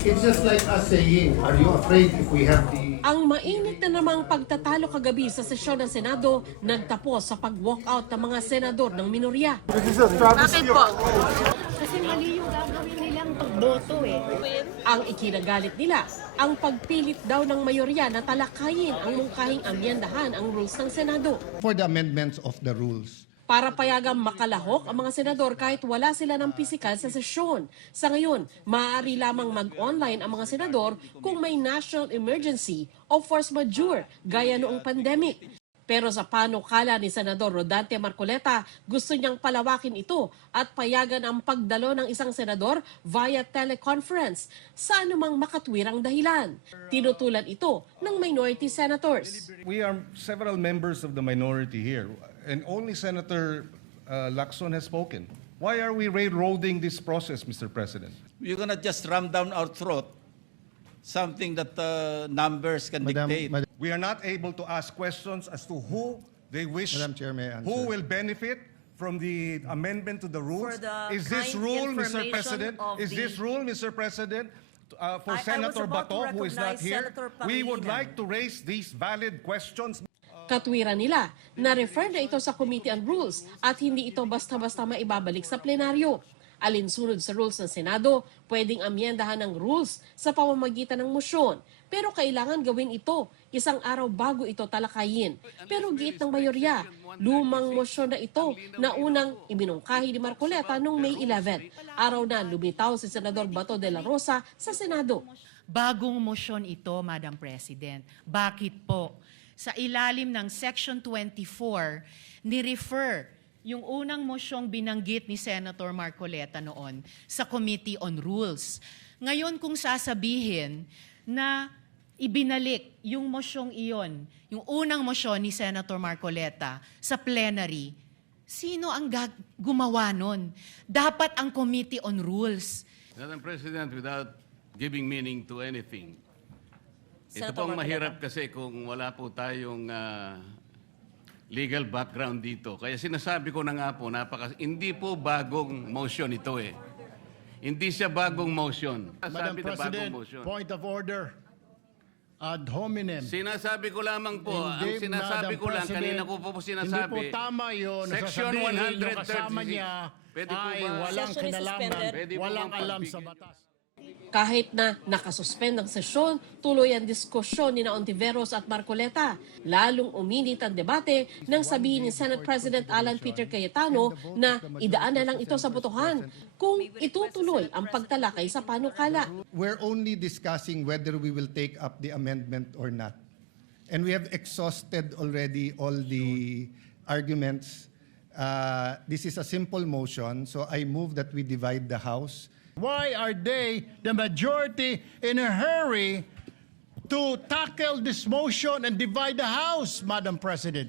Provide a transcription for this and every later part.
It's just like us saying, are you afraid if we have the... Ang mainit na namang pagtatalo kagabi sa sesyon ng Senado nagtapos sa pag-walkout ng mga senador ng minorya. Bakit po? Kasi mali yung gagawin nilang pagboto eh. Ang ikinagalit nila, ang pagpilit daw ng mayorya na talakayin ang mungkahing amyendahan ang rules ng Senado. For the amendments of the rules. Para payagang makalahok ang mga senador kahit wala sila ng pisikal sa sesyon. Sa ngayon, maaari lamang mag-online ang mga senador kung may national emergency o force majeure gaya noong pandemic. Pero sa panukala ni Senador Rodante Marcoleta, gusto niyang palawakin ito at payagan ang pagdalo ng isang senador via teleconference sa anumang makatwirang dahilan. Tinutulan ito ng minority senators. We are several members of the minority here, and only Senator Lacson has spoken. Why are we railroading this process, Mr. President? You're gonna just ram down our throat something that numbers can dictate. We are not able to ask questions as to who they wish, Madam Chair, may I answer? who will benefit from the amendment to the rules. For the Is this kind rule, Mr. information President? of Is the- this rule, Mr. President, for I was Senator about to Bato, who is not recognize here? Senator We would Pangilinan. like to raise these valid questions. Katwiran nila, na-refer na ito sa Committee on Rules at hindi ito basta-basta maibabalik sa plenaryo. Alinsunod sa rules ng Senado, pwedeng amyendahan ng rules sa pamamagitan ng motion. Pero kailangan gawin ito isang araw bago ito talakayin. Pero giit ng mayorya, lumang motion na ito na unang iminungkahi ni Marcoleta noong May 11, araw na lumitaw si Senador Bato de la Rosa sa Senado. Bagong motion ito, Madam President. Bakit po? Sa ilalim ng Section 24, ni-refer yung unang mosyong binanggit ni Senator Marcoleta noon sa Committee on Rules. Ngayon kung sasabihin na ibinalik yung mosyong iyon, yung unang mosyon ni Senator Marcoleta sa plenary, sino ang gumawa nun? Dapat ang Committee on Rules. Madam President, without giving meaning to anything, ito Senator pong Marcoleta. mahirap kasi kung wala po tayong legal background dito. Kaya sinasabi ko na nga po, hindi po bagong motion ito eh. Hindi siya bagong motion. Madam Sabi na bagong President, motion. point of order. Ad hominem. Sinasabi ko lamang po, ang Hindi, sinasabi Madam ko lang, President, kanina ko po sinasabi. Hindi po tama yun. Section Nasasabihin yung 136. kasama niya Pwede po ay ba- walang Session is kinalaman, suspended. Pwede po walang bang alam sa pagbigyan? batas. Kahit na nakasuspend ang sesyon, tuloy ang diskusyon ni Ontiveros at Marcoleta. Lalong uminit ang debate nang sabihin ni Senate President Alan Peter Cayetano na idaan na lang ito sa botohan kung itutuloy ang pagtalakay sa panukala. We're only discussing whether we will take up the amendment or not. And we have exhausted already all the arguments. This is a simple motion, so I move that we divide the House. Why are they, the majority, in a hurry to tackle this motion and divide the House, Madam President?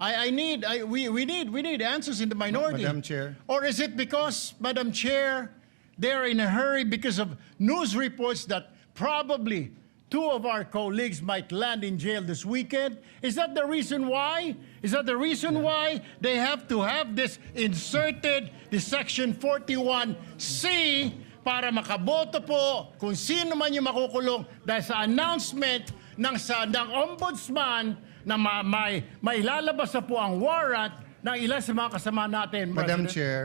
We need answers in the minority. Madam Chair. Or is it because, Madam Chair, they're in a hurry because of news reports that probably two of our colleagues might land in jail this weekend? Is that the reason why? Is that the reason why they have to have this inserted, the Section 41C, para makaboto po kung sino man yung makukulong dahil sa announcement ng ombudsman na may lalabas na po ang warrant ng ilan sa mga kasama natin, Madam President? Chair,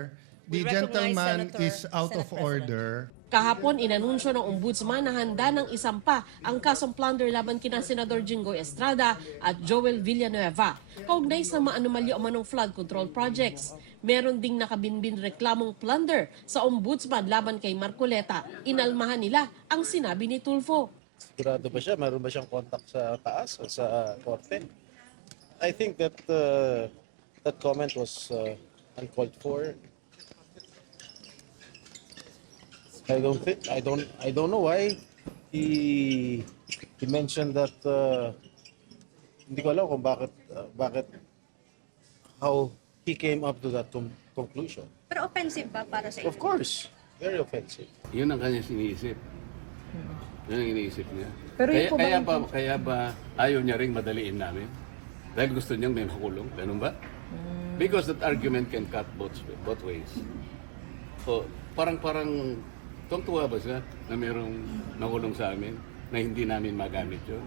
the We recognize gentleman Senator- is out of Senate President. order. Kahapon, inanunsyo ng ombudsman na handa ng isampa ang kasong plunder laban kina Senador Jinggoy Estrada at Joel Villanueva. Kaugnay sa maanumalyo o manong flood control projects. Meron ding nakabinbin reklamong plunder sa ombudsman laban kay Marcoleta. Inalmahan nila ang sinabi ni Tulfo. Sigurado ba siya? Meron ba siyang contact sa taas o sa korte? I think that that comment was uncalled for. I don't know why he mentioned that. Hindi ko alam kung bakit how he came up to that conclusion. Pero offensive ba para sa Of course, very offensive. Yun ang kanyang iniisip. Yun ang iniisip niya. Pero yun po ba kaya ba ayaw niya ring madaliin namin? Dahil gusto niyang may makulong. Ganun ba? Because that argument can cut both ways. So, parang Tuwang-tuwa ba siya na mayroong nakulong sa amin na hindi namin magamit yun?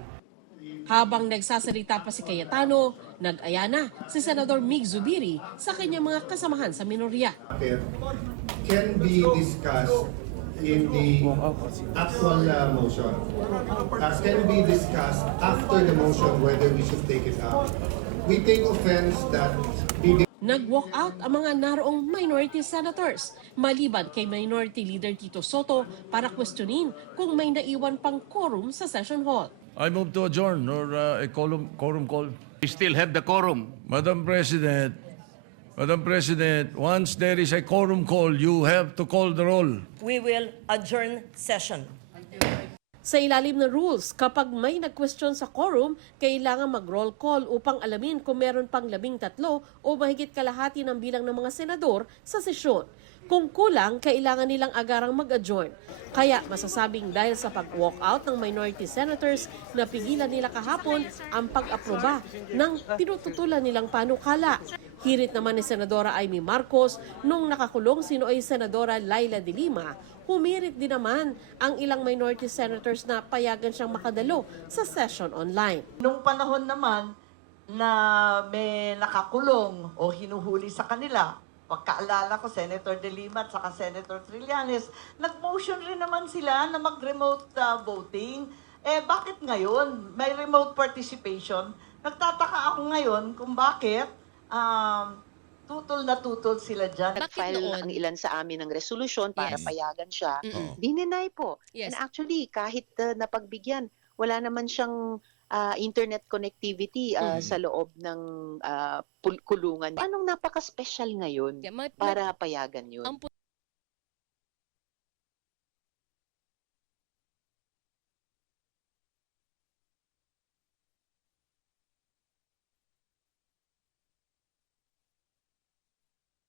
Habang nagsasalita pa si Cayetano, nag-aya na si Senador Mig Zubiri sa kanyang mga kasamahan sa minorya. Can be discussed in the actual motion. Can be discussed after the motion whether we should take it up. We take offense that Nag-walk out ang mga naroong minority senators, maliban kay Minority Leader Tito Soto para questionin kung may naiwan pang quorum sa session hall. I move to adjourn or a quorum call. We still have the quorum. Madam President, once there is a quorum call, you have to call the roll. We will adjourn session. Sa ilalim ng rules, kapag may nag-question sa quorum, kailangan mag-roll call upang alamin kung meron pang 13 o mahigit kalahati ng bilang ng mga senador sa sesyon. Kung kulang, kailangan nilang agarang mag-adjourn. Kaya masasabing dahil sa pag-walkout ng minority senators, napigilan nila kahapon ang pag-aproba ng tinututulan nilang panukala. Hirit naman ni Senadora Amy Marcos nung nakakulong si Noy Senadora Laila de Lima. Humirit din naman ang ilang minority senators na payagan siyang makadalo sa session online. Nung panahon naman na may nakakulong o hinuhuli sa kanila, pagkaalala ko, Senator De Lima at saka Senator Trillanes, nag-motion rin naman sila na mag-remote voting. Bakit ngayon may remote participation? Nagtataka ako ngayon kung bakit tutol sila dyan. Nag-file ang ilan sa amin ng resolution para payagan siya. Dininay po. And actually, kahit napagbigyan, wala naman siyang internet connectivity sa loob ng kulungan. Anong napaka-special ngayon para payagan yun?